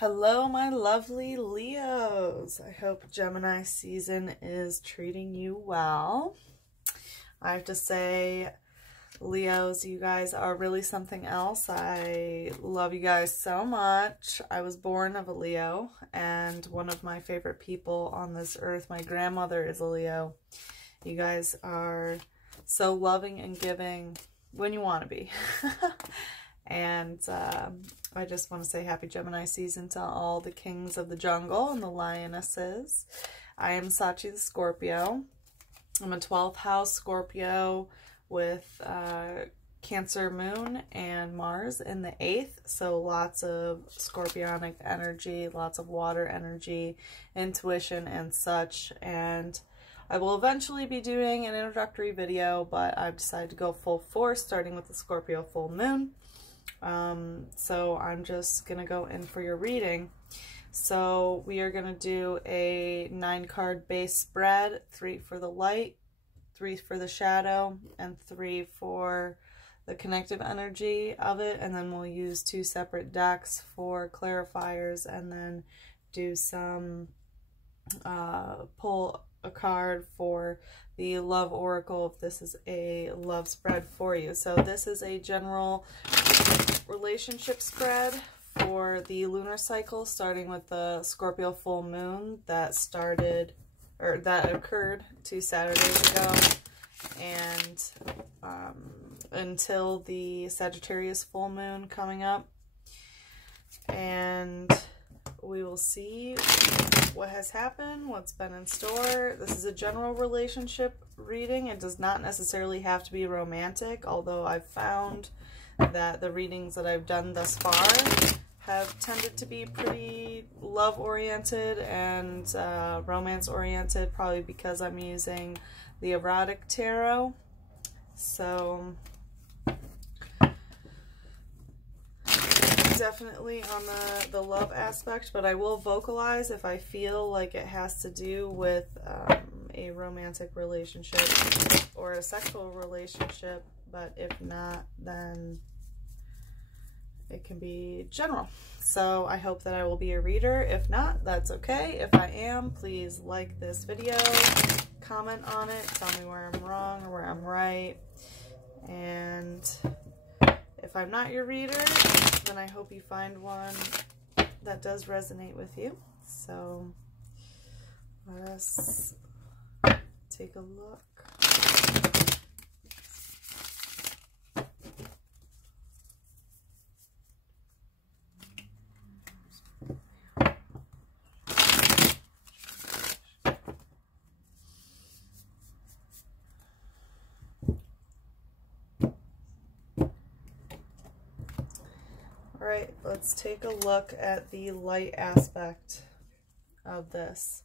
Hello, my lovely Leos. I hope Gemini season is treating you well. I have to say, Leos, you guys are really something else. I love you guys so much. I was born of a Leo, and one of my favorite people on this earth, my grandmother, is a Leo. You guys are so loving and giving when you want to be. And I just want to say happy Gemini season to all the kings of the jungle and the lionesses. I am Sachi the Scorpio. I'm a 12th house Scorpio with Cancer moon and Mars in the 8th. So lots of scorpionic energy, lots of water energy, intuition and such. And I will eventually be doing an introductory video, but I've decided to go full force starting with the Scorpio full moon. So I'm just gonna go in for your reading. So we are gonna do a 9-card base spread, 3 for the light, 3 for the shadow, and 3 for the connective energy of it, and then we'll use 2 separate decks for clarifiers, and then do some pull a card for the love oracle if this is a love spread for you. So this is a general relationship spread for the lunar cycle, starting with the Scorpio full moon that occurred 2 Saturdays ago, and until the Sagittarius full moon coming up. And we will see what has happened, what's been in store. This is a general relationship reading. It does not necessarily have to be romantic, although I've found that the readings that I've done thus far have tended to be pretty love-oriented and romance-oriented, probably because I'm using the erotic tarot. So definitely on the love aspect, but I will vocalize if I feel like it has to do with a romantic relationship or a sexual relationship, but if not, then it can be general. So I hope that I will be a reader. If not, that's okay. If I am, please like this video, comment on it, tell me where I'm wrong or where I'm right. And if I'm not your reader, then I hope you find one that does resonate with you. So let us take a look. Alright, let's take a look at the light aspect of this.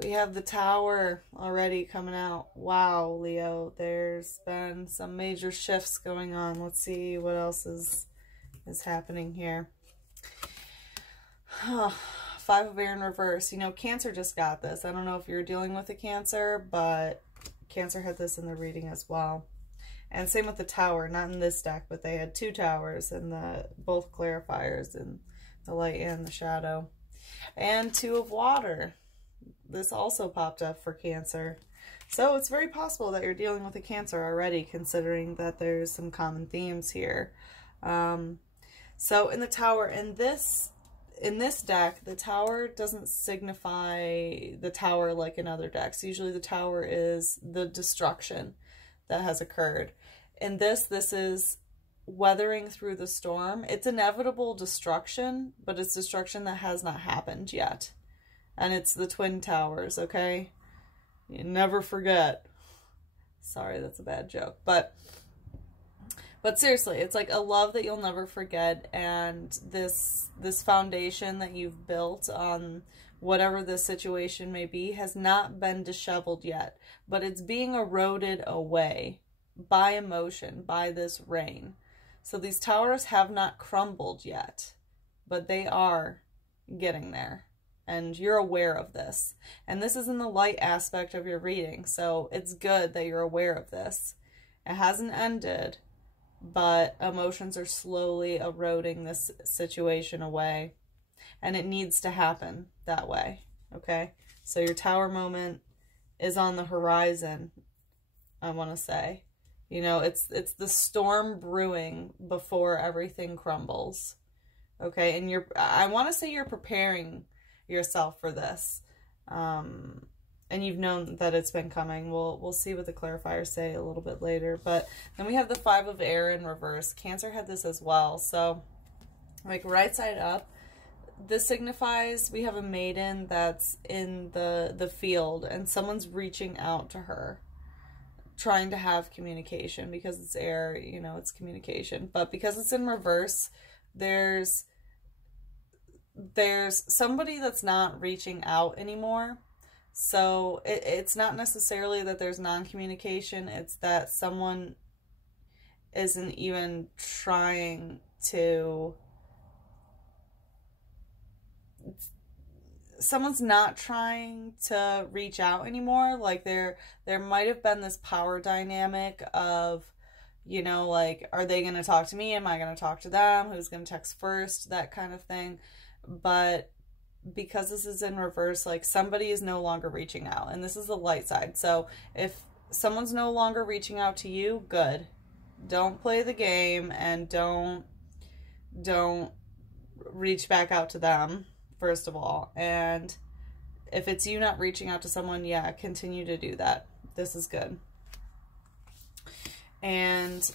We have the Tower already coming out. Wow, Leo, there's been some major shifts going on. Let's see what else is happening here. 5 of Air in reverse. You know, Cancer just got this. I don't know if you're dealing with a Cancer, but Cancer had this in the reading as well. And same with the Tower, not in this deck, but they had 2 towers and both clarifiers in the light and the shadow. And 2 of water. This also popped up for Cancer. So it's very possible that you're dealing with a Cancer already, considering that there's some common themes here. So in the Tower, in this deck, the Tower doesn't signify the Tower like in other decks. Usually the Tower is the destruction that has occurred. In this is weathering through the storm. It's inevitable destruction, but it's destruction that has not happened yet. And it's the Twin Towers, okay? You never forget. Sorry, that's a bad joke. But seriously, it's like a love that you'll never forget, and this foundation that you've built on whatever the situation may be has not been disheveled yet, but it's being eroded away by emotion, by this rain. So these towers have not crumbled yet, but they are getting there, and you're aware of this. And this is in the light aspect of your reading, so it's good that you're aware of this. It hasn't ended, but emotions are slowly eroding this situation away. And it needs to happen that way, okay? So your Tower moment is on the horizon, I want to say. You know, it's the storm brewing before everything crumbles, okay? And I want to say you're preparing yourself for this. And you've known that it's been coming. We'll see what the clarifiers say a little bit later. But then we have the Five of Air in reverse. Cancer had this as well. So, like, right side up, this signifies we have a maiden that's in the field, and someone's reaching out to her, trying to have communication. Because it's air, you know, it's communication. But because it's in reverse, there's somebody that's not reaching out anymore. So it's not necessarily that there's non-communication, it's that someone isn't even trying to, someone's not trying to reach out anymore. Like there might have been this power dynamic of, you know, like, are they going to talk to me? Am I going to talk to them? Who's going to text first? That kind of thing. But because this is in reverse, like, somebody is no longer reaching out, and this is the light side. So if someone's no longer reaching out to you, good. Don't play the game, and don't reach back out to them, first of all. And if it's you not reaching out to someone, yeah, continue to do that. This is good. And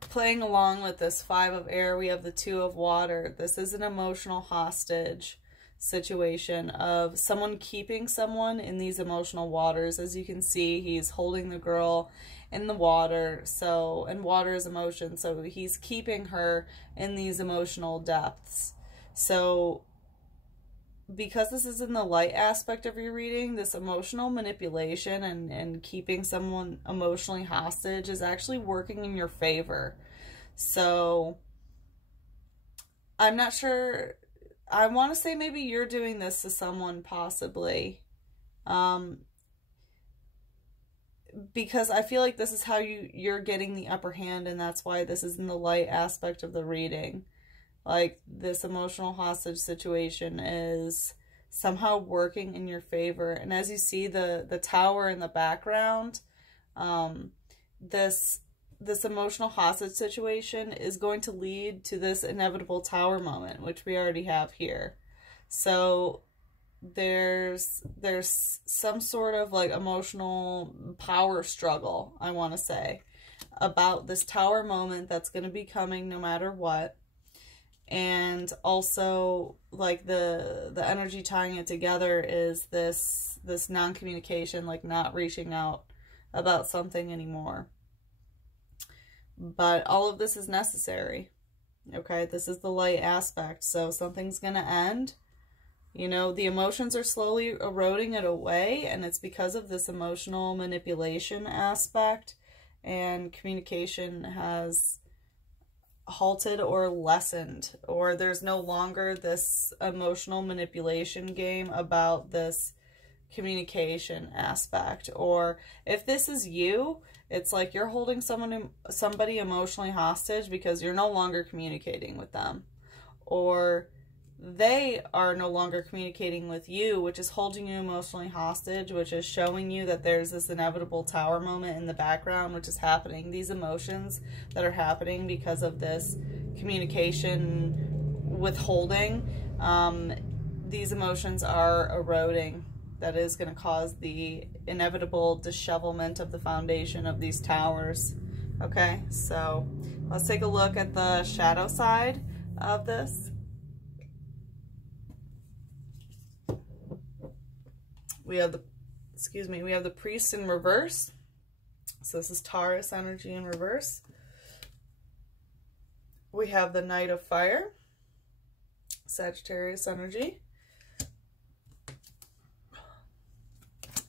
playing along with this Five of Air, we have the Two of Water. This is an emotional hostage situation of someone keeping someone in these emotional waters. As you can see, he's holding the girl in the water. So, and water is emotion. So he's keeping her in these emotional depths. So because this is in the light aspect of your reading, this emotional manipulation and keeping someone emotionally hostage is actually working in your favor. So I'm not sure. I want to say maybe you're doing this to someone, possibly. Because I feel like this is how you're getting the upper hand, and that's why this is in the light aspect of the reading. Like, this emotional hostage situation is somehow working in your favor. And as you see the tower in the background, this emotional hostage situation is going to lead to this inevitable tower moment, which we already have here. So there's some sort of like emotional power struggle, I want to say, about this tower moment that's going to be coming no matter what. And also, like, the energy tying it together is this non-communication, like not reaching out about something anymore. But all of this is necessary. Okay, this is the light aspect. So something's going to end. You know, the emotions are slowly eroding it away, and it's because of this emotional manipulation aspect, and communication has halted or lessened, or there's no longer this emotional manipulation game about this communication aspect. Or if this is you, it's like you're holding somebody emotionally hostage because you're no longer communicating with them, or they are no longer communicating with you, which is holding you emotionally hostage, which is showing you that there's this inevitable tower moment in the background, which is happening. These emotions that are happening because of this communication withholding, these emotions are eroding. That is going to cause the inevitable dishevelment of the foundation of these towers. Okay, so let's take a look at the shadow side of this. We have the Priest in reverse. So this is Taurus energy in reverse. We have the Knight of Fire, Sagittarius energy.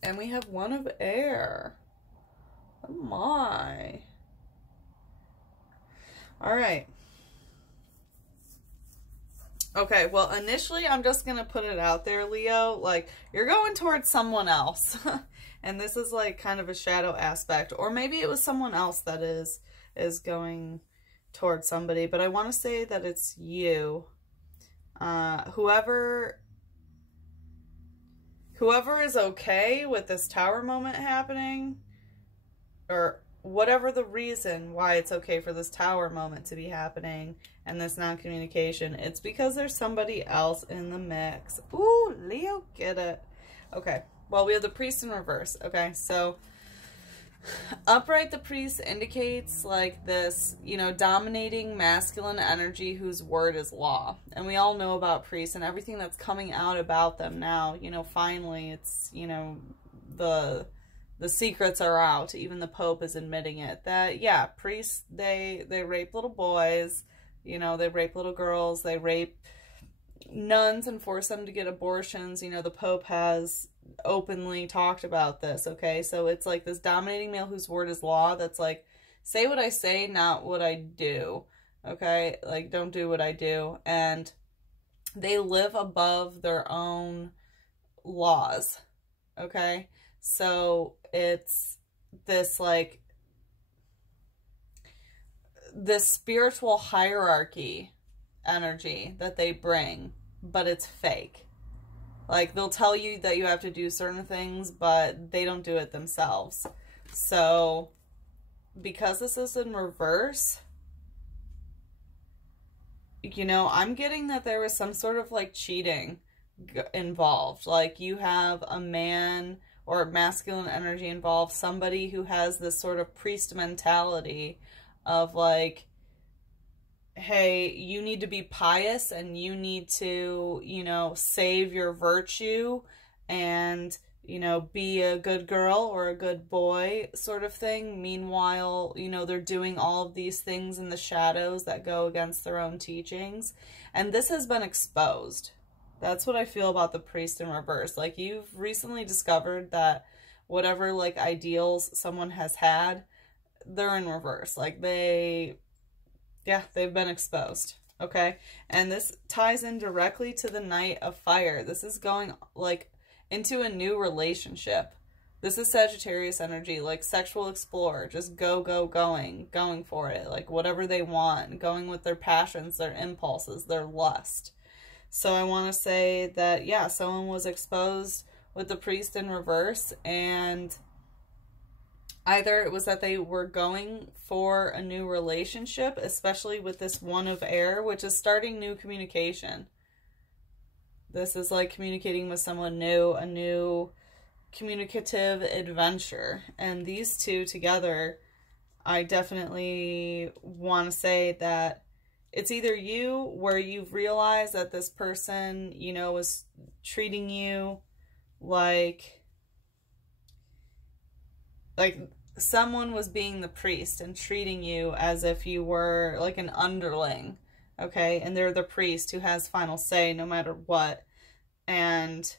And we have One of Air. Oh my. All right. Okay, well, initially, I'm just going to put it out there, Leo. Like, you're going towards someone else. And this is, like, kind of a shadow aspect. Or maybe it was someone else that is going towards somebody. But I want to say that it's you. Whoever is okay with this Tower moment happening, or whatever the reason why it's okay for this Tower moment to be happening and this non-communication, it's because there's somebody else in the mix. Ooh, Leo, get it. Okay, well, we have the Priest in reverse. Okay, so upright, the Priest indicates like this, you know, dominating masculine energy whose word is law. And we all know about priests and everything that's coming out about them now. You know, finally, it's, you know, the secrets are out. Even the Pope is admitting it. That, yeah, priests, they rape little boys. You know, they rape little girls. They rape nuns and force them to get abortions. You know, the Pope has openly talked about this. Okay, so it's like this dominating male whose word is law, that's like, say what I say, not what I do. Okay, like, don't do what I do. And they live above their own laws. Okay, so it's this like this spiritual hierarchy energy that they bring, but it's fake. Like, they'll tell you that you have to do certain things, but they don't do it themselves. So, because this is in reverse, you know, I'm getting that there was some sort of, like, cheating involved. Like, you have a man or masculine energy involved, somebody who has this sort of priest mentality of, like, hey, you need to be pious and you need to, you know, save your virtue and, you know, be a good girl or a good boy sort of thing. Meanwhile, you know, they're doing all of these things in the shadows that go against their own teachings. And this has been exposed. That's what I feel about the Priest in reverse. Like, you've recently discovered that whatever, like, ideals someone has had, they're in reverse. Like, yeah, they've been exposed, okay? And this ties in directly to the Knight of Fire. This is going, like, into a new relationship. This is Sagittarius energy, like, sexual explorer. Just going for it. Like, whatever they want, going with their passions, their impulses, their lust. So I want to say that, yeah, someone was exposed with the Priest in reverse, and either it was that they were going for a new relationship, especially with this One of Air, which is starting new communication. This is like communicating with someone new, a new communicative adventure. And these two together, I definitely want to say that it's either you where you've realized that this person, you know, was treating you like someone was being the priest and treating you as if you were like an underling, okay? And they're the priest who has final say no matter what. And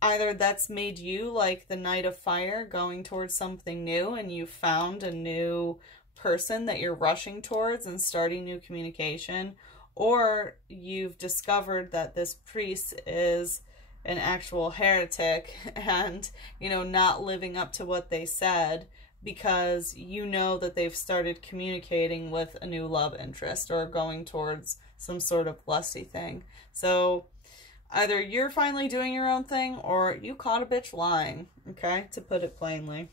either that's made you like the Knight of Fire going towards something new, and you found a new person that you're rushing towards and starting new communication, or you've discovered that this priest is an actual heretic and, you know, not living up to what they said because you know that they've started communicating with a new love interest or going towards some sort of lusty thing. So either you're finally doing your own thing or you caught a bitch lying, okay, to put it plainly.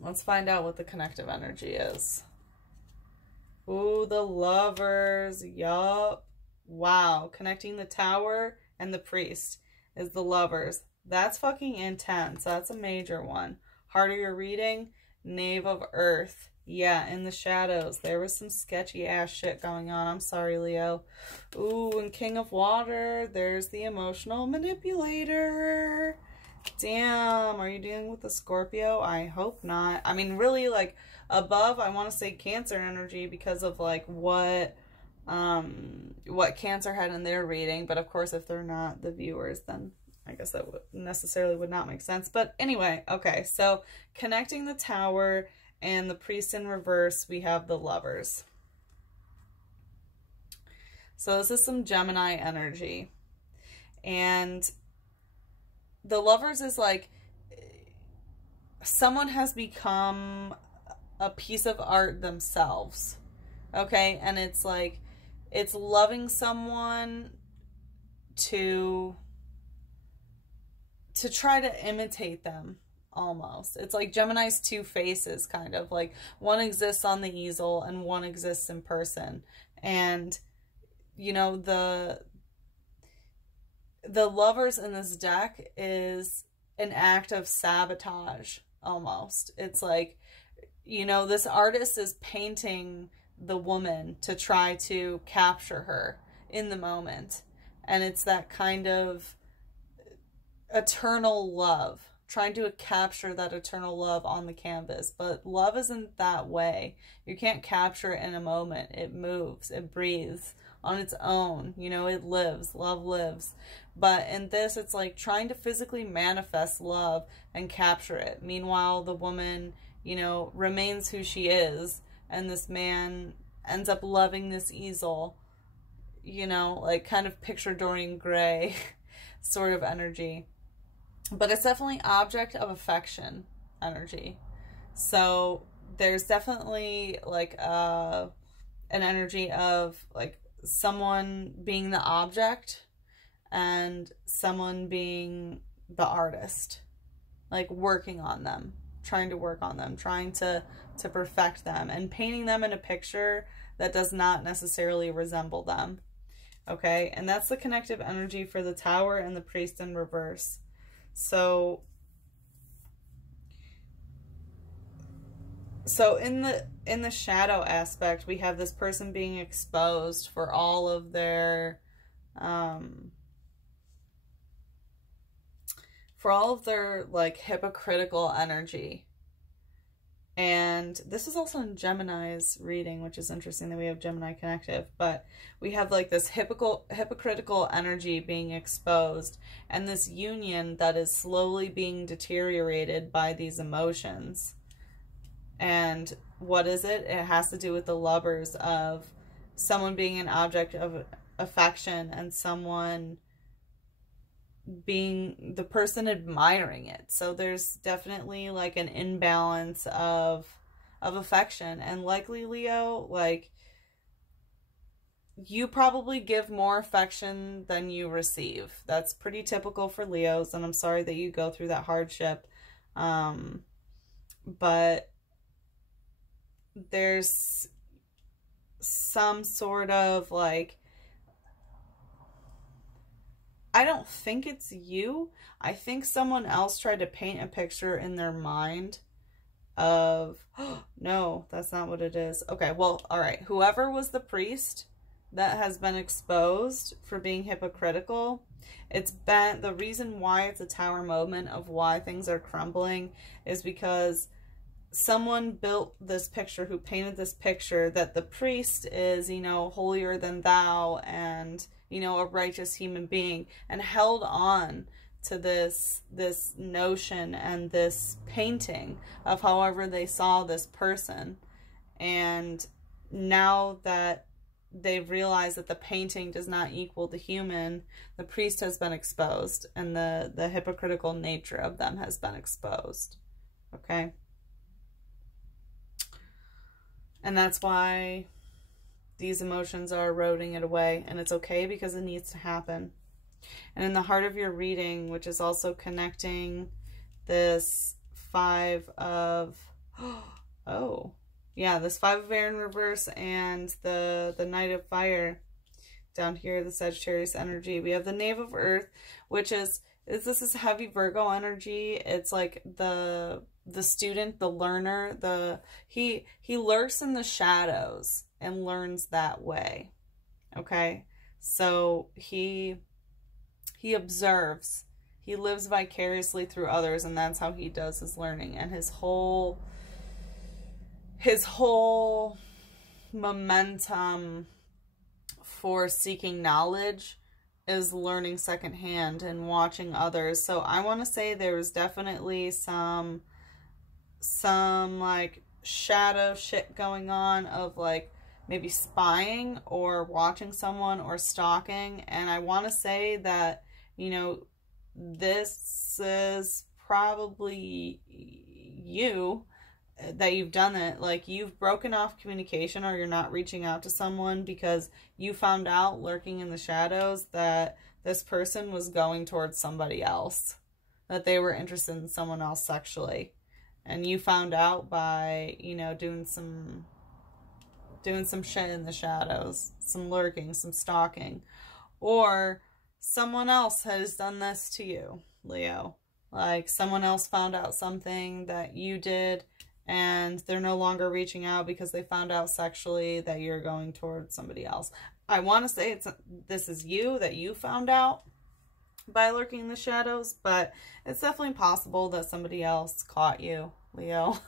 Let's find out what the connective energy is. Ooh, the Lovers. Yup. Wow. Connecting the Tower and the Priest is the Lovers. That's fucking intense. That's a major one. Harder you're reading, Knave of Earth. Yeah, in the shadows. There was some sketchy ass shit going on. I'm sorry, Leo. Ooh, and King of Water, there's the emotional manipulator. Damn, are you dealing with the Scorpio? I hope not. I mean, really, like, above, I want to say Cancer energy because of, like, what Cancer had in their reading. But, of course, if they're not the viewers, then I guess that would not make sense. But anyway, okay, so connecting the Tower and the Priest in reverse, we have the Lovers. So this is some Gemini energy. And the Lovers is like someone has become a piece of art themselves. Okay? And it's like it's loving someone to try to imitate them, almost. It's like Gemini's two faces, kind of. Like, one exists on the easel and one exists in person. And, you know, the Lovers in this deck is an act of sabotage, almost. It's like, you know, this artist is painting the woman to try to capture her in the moment. And it's that kind of eternal love, trying to capture that eternal love on the canvas. But love isn't that way. You can't capture it in a moment. It moves, it breathes on its own. You know, it lives. Love lives. But in this, it's like trying to physically manifest love and capture it. Meanwhile, the woman, you know, remains who she is, and this man ends up loving this easel, you know, like kind of picture Dorian Gray sort of energy. But it's definitely object of affection energy. So there's definitely like an energy of like someone being the object and someone being the artist, like working on them, trying to work on them, trying to perfect them, and painting them in a picture that does not necessarily resemble them. Okay, and that's the connective energy for the Tower and the Priest in reverse. So in the shadow aspect, we have this person being exposed for all of their like hypocritical energy. And this is also in Gemini's reading, which is interesting that we have Gemini connective, but we have like this hypocritical energy being exposed, and this union that is slowly being deteriorated by these emotions. And what is it? It has to do with the Lovers, of someone being an object of affection and someone being the person admiring it. So there's definitely like an imbalance of affection. And likely, Leo, like, you probably give more affection than you receive. That's pretty typical for Leos, and I'm sorry that you go through that hardship. But there's some sort of like, I don't think it's you. I think someone else tried to paint a picture in their mind of, oh, no, that's not what it is. Okay, well, all right. Whoever was the priest that has been exposed for being hypocritical, it's been, the reason why it's a Tower moment of why things are crumbling is because someone built this picture, who painted this picture that the priest is, you know, holier than thou and, you know, a righteous human being, and held on to this notion and this painting of however they saw this person. And now that they've realized that the painting does not equal the human, the priest has been exposed, and the hypocritical nature of them has been exposed. Okay? And that's why these emotions are eroding it away, and it's okay because it needs to happen. And in the heart of your reading, which is also connecting this Five of, oh, yeah, this Five of Air in reverse and the Knight of Fire down here, the Sagittarius energy. We have the Knave of Earth, which is this is heavy Virgo energy. It's like the student, the learner, he lurks in the shadows and learns that way. Okay? So he observes. He lives vicariously through others, and that's how he does his learning. And his whole momentum for seeking knowledge is learning secondhand and watching others. So I want to say there's definitely some like shadow shit going on of like maybe spying or watching someone or stalking. And I want to say that, you know, this is probably you that you've done it. Like, you've broken off communication, or you're not reaching out to someone because you found out lurking in the shadows that this person was going towards somebody else, that they were interested in someone else sexually. And you found out by, you know, doing some shit in the shadows, some lurking, some stalking. Or someone else has done this to you, Leo. Like, someone else found out something that you did, and they're no longer reaching out because they found out sexually that you're going towards somebody else. I want to say this is you, that you found out by lurking in the shadows, but it's definitely possible that somebody else caught you, Leo.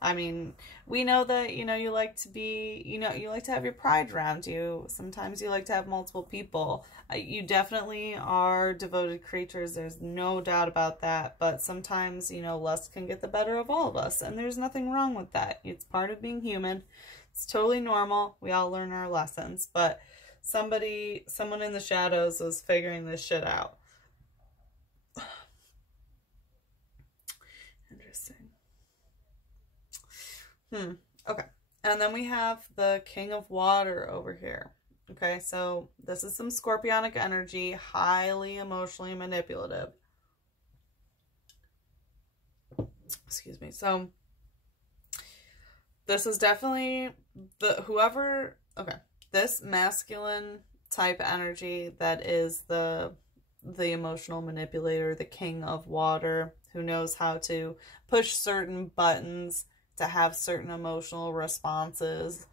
I mean, we know that, you know, you like to be, you know, you like to have your pride around you. Sometimes you like to have multiple people. You definitely are devoted creatures. There's no doubt about that. But sometimes, you know, lust can get the better of all of us. And there's nothing wrong with that. It's part of being human. It's totally normal. We all learn our lessons. But someone in the shadows was figuring this shit out. Okay. And then we have the King of Water over here. Okay, so this is some scorpionic energy, highly emotionally manipulative. Excuse me. So this is definitely this masculine type energy that is the emotional manipulator, the King of Water, who knows how to push certain buttons to have certain emotional responses,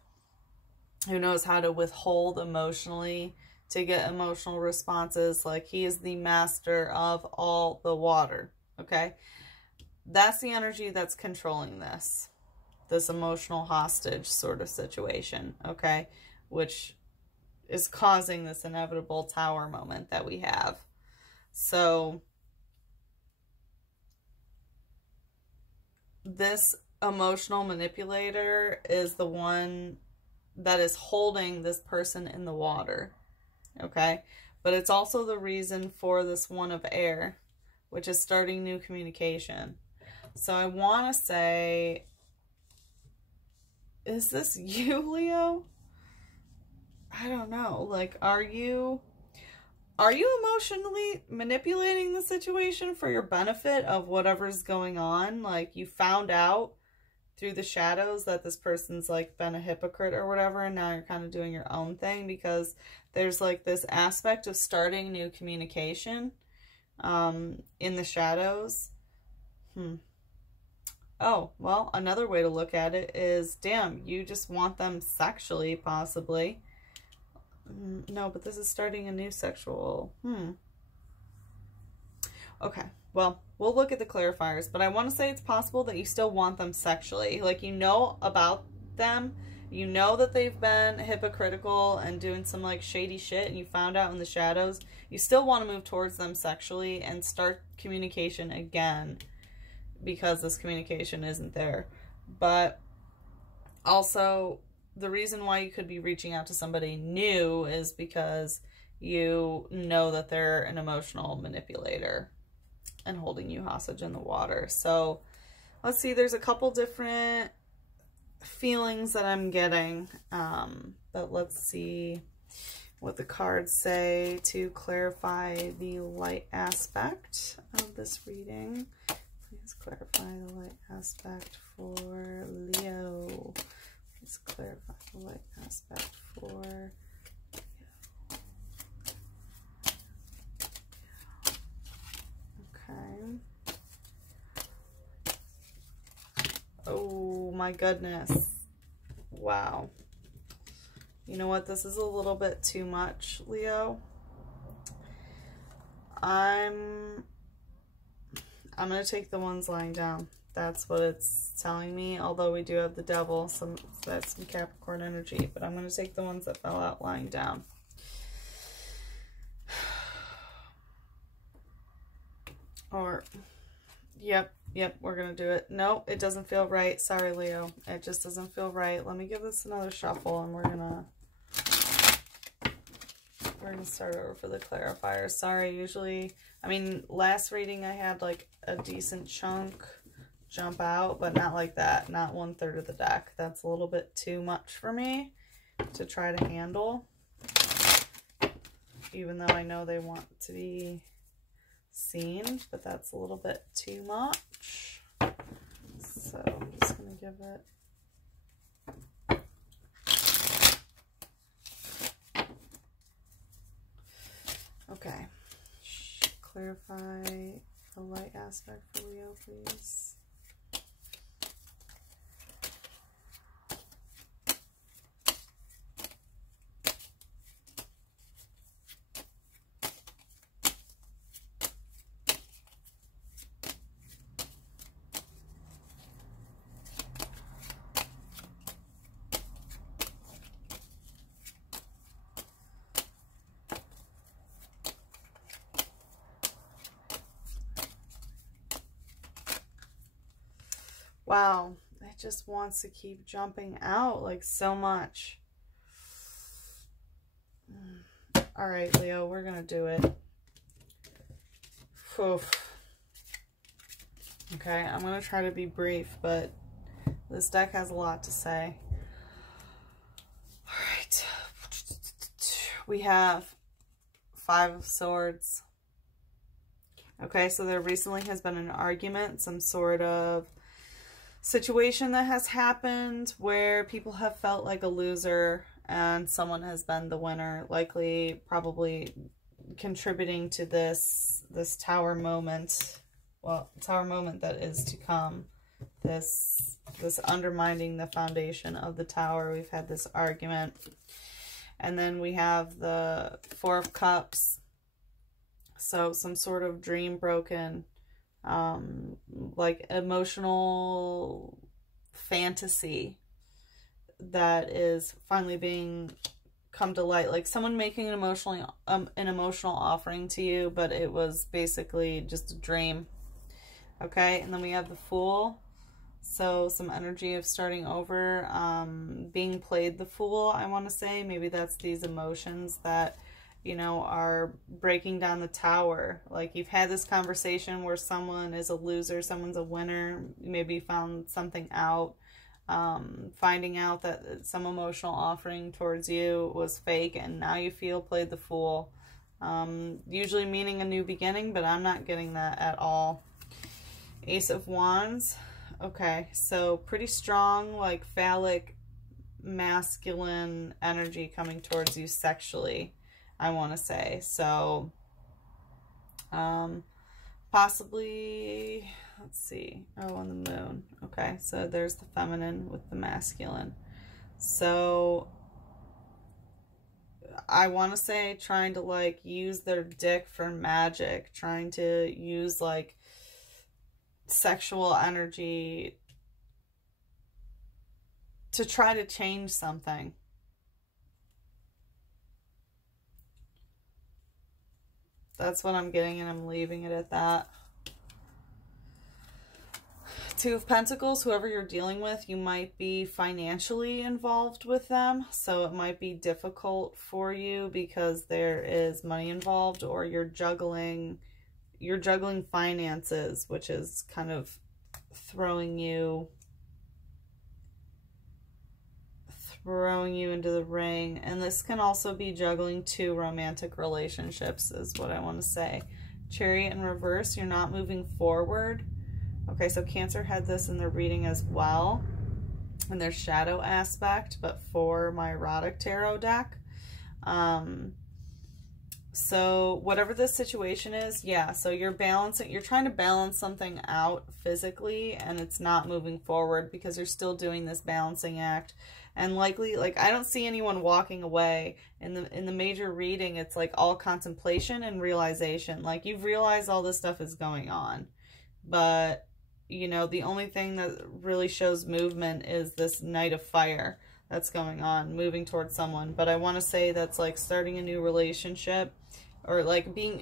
who knows how to withhold emotionally to get emotional responses. Like, he is the master of all the water, okay? That's the energy that's controlling this emotional hostage sort of situation, okay? Which is causing this inevitable tower moment that we have. So this emotional manipulator is the one that is holding this person in the water, okay? But it's also the reason for this One of Air, which is starting new communication. So I want to say, is this you, Leo? I don't know. Like, are you emotionally manipulating the situation for your benefit of whatever's going on? Like, you found out through the shadows that this person's like been a hypocrite or whatever, and now you're kind of doing your own thing because there's like this aspect of starting new communication in the shadows. Oh, well, another way to look at it is, damn, you just want them sexually, possibly. No, but this is starting a new sexual. Okay, well, we'll look at the clarifiers, but I want to say it's possible that you still want them sexually. Like, you know about them, you know that they've been hypocritical and doing some like shady shit, and you found out in the shadows. You still want to move towards them sexually and start communication again, because this communication isn't there. But also, the reason why you could be reaching out to somebody new is because you know that they're an emotional manipulator and holding you hostage in the water. So let's see, there's a couple different feelings that I'm getting, but let's see what the cards say to clarify the light aspect of this reading. Please clarify the light aspect for Leo. Please clarify the light aspect for Leo. Okay. Oh my goodness. Wow. You know what? This is a little bit too much, Leo. I'm going to take the ones lying down. That's what it's telling me. Although we do have the devil, that's some Capricorn energy. But I'm going to take the ones that fell out lying down. Or, yep, we're going to do it. No, it doesn't feel right. Sorry, Leo. It just doesn't feel right. Let me give this another shuffle, and we're going to start over for the clarifier. Sorry, usually, I mean, last reading I had like a decent chunk jump out, but not like that. Not 1/3 of the deck. That's a little bit too much for me to try to handle. Even though I know they want to be seen, but that's a little bit too much. So I'm just going to give it... Okay. Clarify the light aspect for Leo, please. Wow, it just wants to keep jumping out like so much. All right, Leo, we're going to do it. Oof. Okay, I'm going to try to be brief, but this deck has a lot to say. All right. We have 5 of Swords. Okay, so there recently has been an argument, some sort of situation that has happened where people have felt like a loser and someone has been the winner, likely probably contributing to this tower moment. Well, tower moment that is to come. This undermining the foundation of the tower. We've had this argument. And then we have the 4 of Cups. So some sort of dream broken. Like emotional fantasy that is finally being come to light, like someone making an emotional offering to you, but it was basically just a dream. Okay, and then we have the Fool, so some energy of starting over, being played the fool, I want to say. Maybe that's these emotions that, you know, are breaking down the tower. Like you've had this conversation where someone is a loser, someone's a winner, maybe found something out, finding out that some emotional offering towards you was fake, and now you feel played the fool. Usually meaning a new beginning, but I'm not getting that at all. Ace of Wands. Okay, so pretty strong, like phallic, masculine energy coming towards you sexually, I want to say. So, possibly, let's see. Oh, on the moon. Okay, so there's the feminine with the masculine. So, I want to say trying to, like, use their dick for magic. Trying to use, like, sexual energy to try to change something. That's what I'm getting, and I'm leaving it at that. 2 of Pentacles, whoever you're dealing with, you might be financially involved with them. So it might be difficult for you because there is money involved, or you're juggling finances, which is kind of throwing you into the ring. And this can also be juggling 2 romantic relationships, is what I want to say. Chariot in reverse, you're not moving forward. Okay, so Cancer had this in their reading as well, in their shadow aspect, but for my erotic tarot deck. So whatever this situation is, yeah, so you're trying to balance something out physically, and it's not moving forward because you're still doing this balancing act. And likely, like, I don't see anyone walking away. In the major reading, it's like all contemplation and realization. Like, you've realized all this stuff is going on. But, you know, the only thing that really shows movement is this Knight of Fire that's going on, moving towards someone. But I want to say that's like starting a new relationship, or like being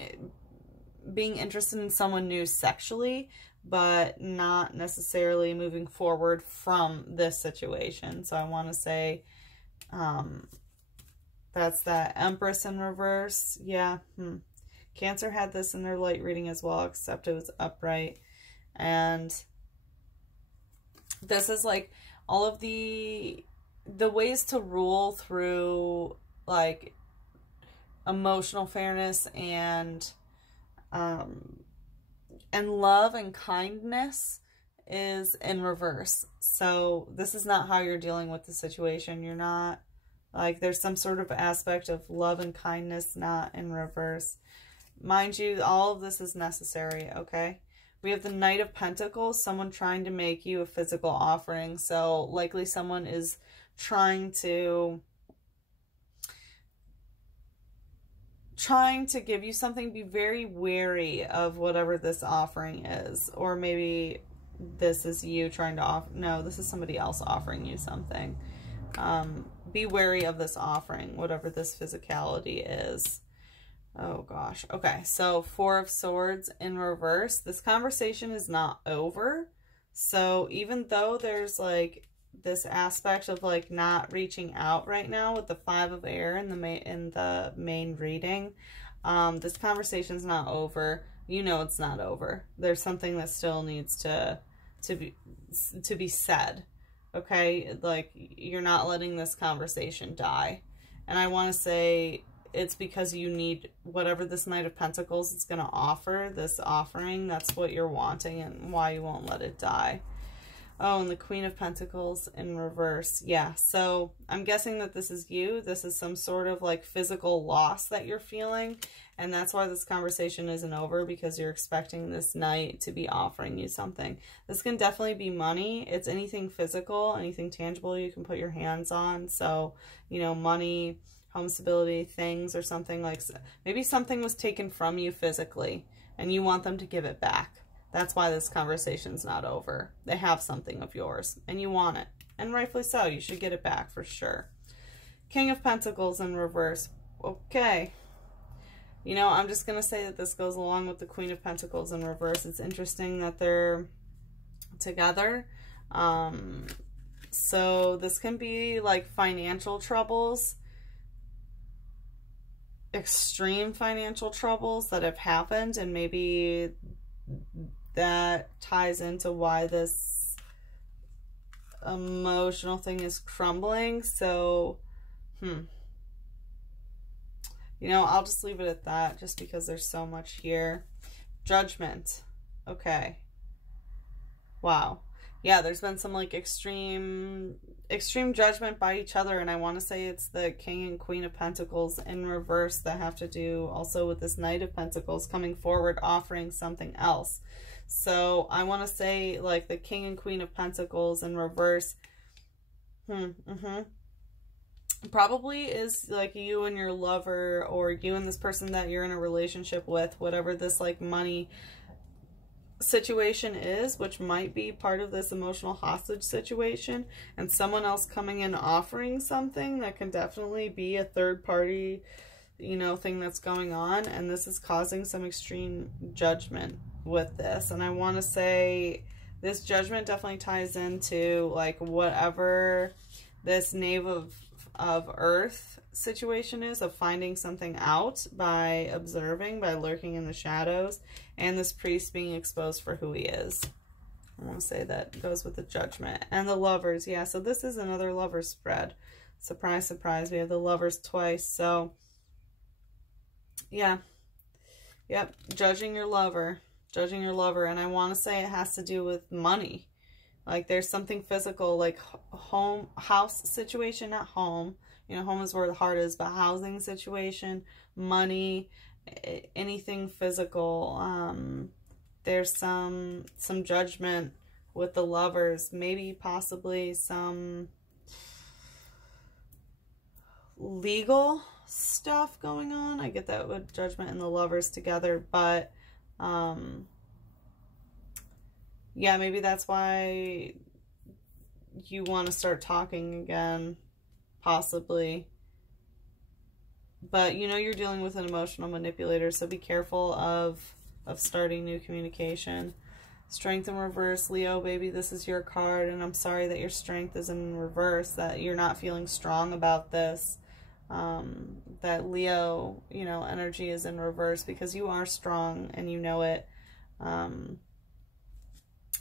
interested in someone new sexually, but not necessarily moving forward from this situation. So I want to say that's that. Empress in reverse. Yeah. Cancer had this in their light reading as well, except it was upright. And This is like all of the ways to rule through like emotional fairness and love and kindness is in reverse. So this is not how you're dealing with the situation. You're not, like, there's some sort of aspect of love and kindness not in reverse. Mind you, all of this is necessary, okay? We have the Knight of Pentacles, someone trying to make you a physical offering. So likely someone is trying to give you something. Be very wary of whatever this offering is. Or maybe this is you trying to offer. No, this is somebody else offering you something. Be wary of this offering, whatever this physicality is. Oh gosh. Okay, so Four of Swords in reverse. This conversation is not over. So even though there's like this aspect of like not reaching out right now with the Five of Air in the main reading, this conversation's not over. You know it's not over. There's something that still needs to be said. Okay, like you're not letting this conversation die. And I want to say it's because you need whatever this Knight of Pentacles is going to offer, this offering, that's what you're wanting and why you won't let it die. Oh, and the Queen of Pentacles in reverse. Yeah, so I'm guessing that this is you. This is some sort of like physical loss that you're feeling. And that's why this conversation isn't over, because you're expecting this Knight to be offering you something. This can definitely be money. It's anything physical, anything tangible you can put your hands on. So, you know, money, home stability, things, or something like, maybe something was taken from you physically and you want them to give it back. That's why this conversation's not over. They have something of yours and you want it. And rightfully so. You should get it back for sure. King of Pentacles in reverse. Okay. You know, I'm just going to say that this goes along with the Queen of Pentacles in reverse. It's interesting that they're together. So this can be like financial troubles. Extreme financial troubles that have happened, and maybe that ties into why this emotional thing is crumbling. So, you know, I'll just leave it at that just because there's so much here. Judgment. Okay. Wow. Yeah, there's been some like extreme judgment by each other, and I want to say it's the King and Queen of Pentacles in reverse that have to do also with this Knight of Pentacles coming forward offering something else. So I want to say like the King and Queen of Pentacles in reverse probably is like you and your lover, or you and this person that you're in a relationship with, whatever this like money situation is, which might be part of this emotional hostage situation, and someone else coming in offering something that can definitely be a third party, you know, thing that's going on, and this is causing some extreme judgment with this. And I want to say this judgment definitely ties into like whatever this Knave of Earth situation is, of finding something out by observing, by lurking in the shadows, and this priest being exposed for who he is. I want to say that goes with the Judgment. And the Lovers, yeah, so this is another Lovers spread. Surprise, surprise, we have the Lovers twice. So yeah, yep, judging your lover, and I want to say it has to do with money. Like there's something physical, like home, house situation, not home. You know, home is where the heart is, but housing situation, money, anything physical. There's some judgment with the Lovers, maybe possibly some legal stuff going on. I get that with Judgment and the Lovers together, but yeah, maybe that's why you want to start talking again, possibly. But you know you're dealing with an emotional manipulator, so be careful of starting new communication. Strength in reverse, Leo, baby, this is your card, and I'm sorry that your strength is in reverse, that you're not feeling strong about this. That Leo, you know, energy is in reverse because you are strong and you know it.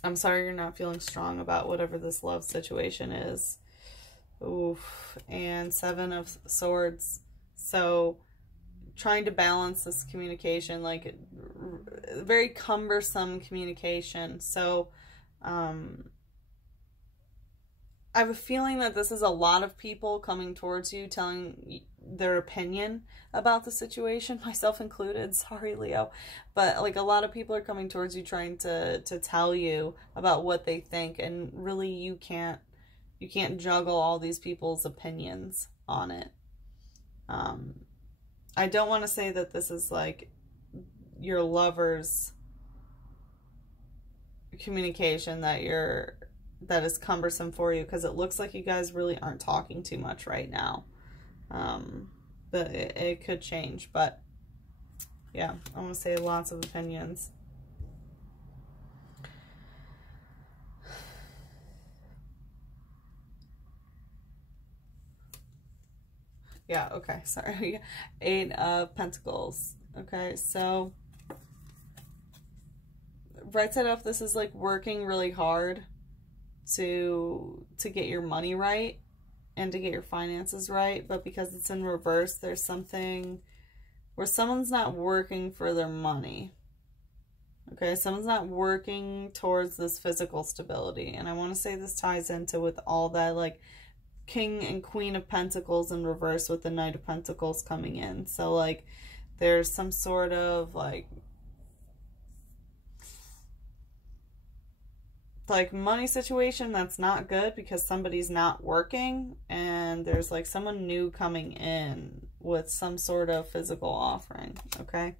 I'm sorry you're not feeling strong about whatever this love situation is. Oof. And 7 of Swords. So trying to balance this communication, like very cumbersome communication. So I have a feeling that this is a lot of people coming towards you, telling their opinion about the situation, myself included. Sorry, Leo. But like a lot of people are coming towards you trying to tell you about what they think, and really you can't juggle all these people's opinions on it. I don't want to say that this is like your lover's communication that is cumbersome for you, because it looks like you guys really aren't talking too much right now. But it could change. But yeah, I'm going to say lots of opinions. Yeah, okay, sorry. 8 of Pentacles. Okay, so right side up, this is like working really hard to get your money right and to get your finances right, but because it's in reverse, there's something where someone's not working for their money. Okay, someone's not working towards this physical stability. And I want to say this ties into with all that, like King and Queen of Pentacles in reverse with the Knight of Pentacles coming in. So like there's some sort of like money situation that's not good because somebody's not working, and there's like someone new coming in with some sort of physical offering. Okay,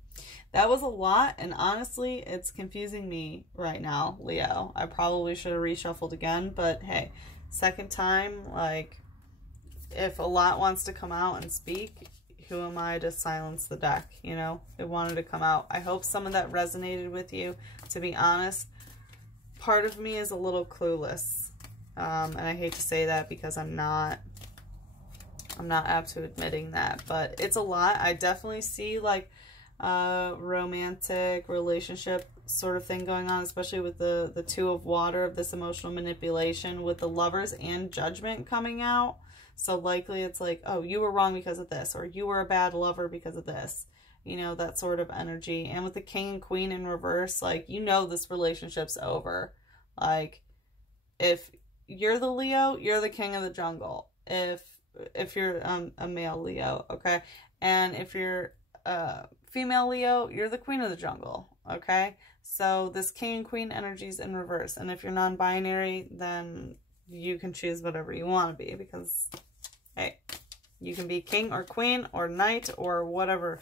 that was a lot, and honestly it's confusing me right now, Leo. I probably should have reshuffled again, but hey, second time, like if a lot wants to come out and speak, who am I to silence the deck? You know, it wanted to come out. I hope some of that resonated with you. To be honest, part of me is a little clueless, and I hate to say that because I'm not apt to admitting that, but it's a lot. I definitely see like a romantic relationship sort of thing going on, especially with the 2 of Water of this emotional manipulation with the Lovers and Judgment coming out. So likely it's like, oh, you were wrong because of this, or you were a bad lover because of this. You know, that sort of energy. And with the King and Queen in reverse, like, you know this relationship's over. Like, if you're the Leo, you're the king of the jungle. If you're a male Leo, okay? And if you're a female Leo, you're the queen of the jungle, okay? So this King and Queen energy's in reverse. And if you're non-binary, then you can choose whatever you want to be, because, hey, you can be king or queen or knight or whatever.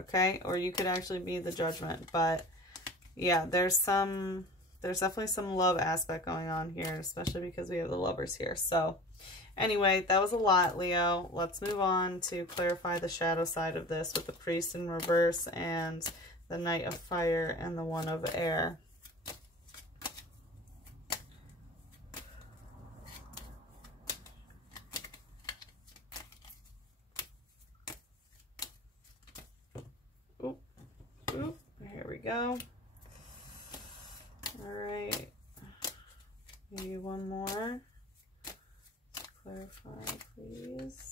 Okay, or you could actually be the Judgment. But yeah, there's definitely some love aspect going on here, especially because we have the Lovers here. So anyway, that was a lot, Leo. Let's move on to clarify the shadow side of this with the Priest in reverse and the Knight of Fire and the One of Air. Here we go. All right. Maybe one more. Clarify, please.